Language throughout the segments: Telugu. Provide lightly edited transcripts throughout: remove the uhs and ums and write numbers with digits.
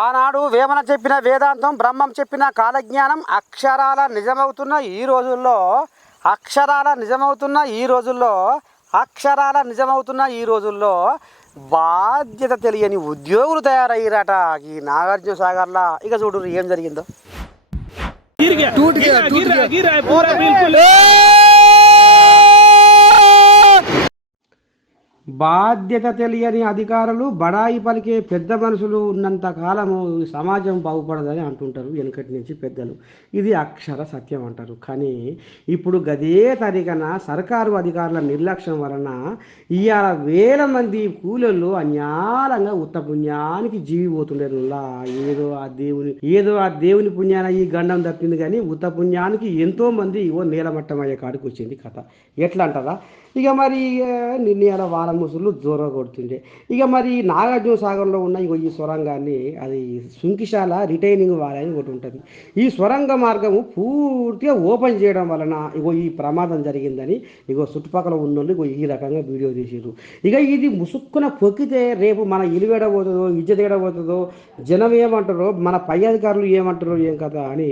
ఆనాడు వేమన చెప్పిన వేదాంతం, బ్రహ్మం చెప్పిన కాలజ్ఞానం అక్షరాల నిజమవుతున్న ఈ రోజుల్లో బాధ్యత తెలియని ఉద్యోగులు తయారయ్యారట ఈ నాగార్జున సాగర్లా. ఇక చూడు ఏం జరిగిందో. బాధ్యత తెలియని అధికారులు, బడాయి పలికే పెద్ద మనుషులు ఉన్నంత కాలము సమాజం బాగుపడదని అంటుంటారు వెనుకటి నుంచి పెద్దలు. ఇది అక్షర సత్యం అంటారు. కానీ ఇప్పుడు గదే తరిగన సర్కారు అధికారుల నిర్లక్ష్యం వలన ఇవాళ వేల మంది కూలీలు అన్యాలంగా ఉత్త పుణ్యానికి జీవిపోతుండేలా. ఏదో ఆ దేవుని పుణ్యాన ఈ గండం తప్పింది. కానీ ఉత్త పుణ్యానికి ఎంతో మంది నేలమట్టం అయ్యే కాడికి వచ్చింది కథ. ఎట్లా అంటారా? ఇక మరి నిన్న వారం ముసులు జోర కొడుతుండే. ఇక మరి నాగార్జున సాగర్లో ఉన్న ఈ సొరంగాన్ని, అది సుంకిశాల రిటైనింగ్ వాలని ఒకటి ఉంటుంది. ఈ సొరంగ మార్గము పూర్తిగా ఓపెన్ చేయడం వలన ఈ ప్రమాదం జరిగిందని చుట్టుపక్కల ఉన్నోళ్ళు ఈ రకంగా వీడియో తీసారు. ఇక ఇది ముసుక్కున పొక్కితే రేపు మన ఇల్లు ఎడబోతుందో, ఇజ్జత ఎడబోతుందో, జనం ఏమంటారో, మన పై అధికారులు ఏమంటారో ఏం కదా అని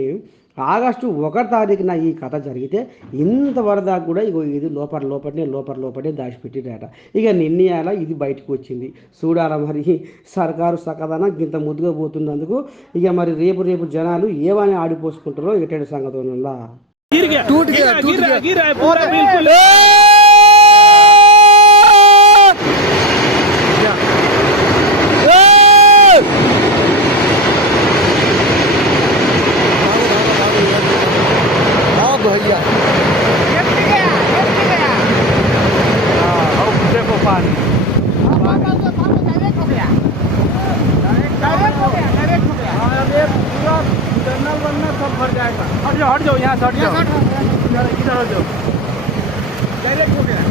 ఆగస్టు 1వ తారీఖున ఈ కథ జరిగితే ఇంతవరదాకా కూడా ఇది లోపలనే దాచిపెట్టిరట. ఇక నిన్నయాల ఇది బయటకు వచ్చింది. చూడాల మరి సర్కారు సకదనం ఇంత ముద్దుగా పోతున్నందుకు. ఇక మరి రేపు జనాలు ఏమని ఆడిపోసుకుంటారో ఎటువంటి సంగతులా. भैया देखो पानी डायरेक्ट हो गया। इंटरनल बनना सब भर जाएगा। हट जाओ यहाँ से हट जाओ, इधर हट जाओ। डायरेक्ट हो गया।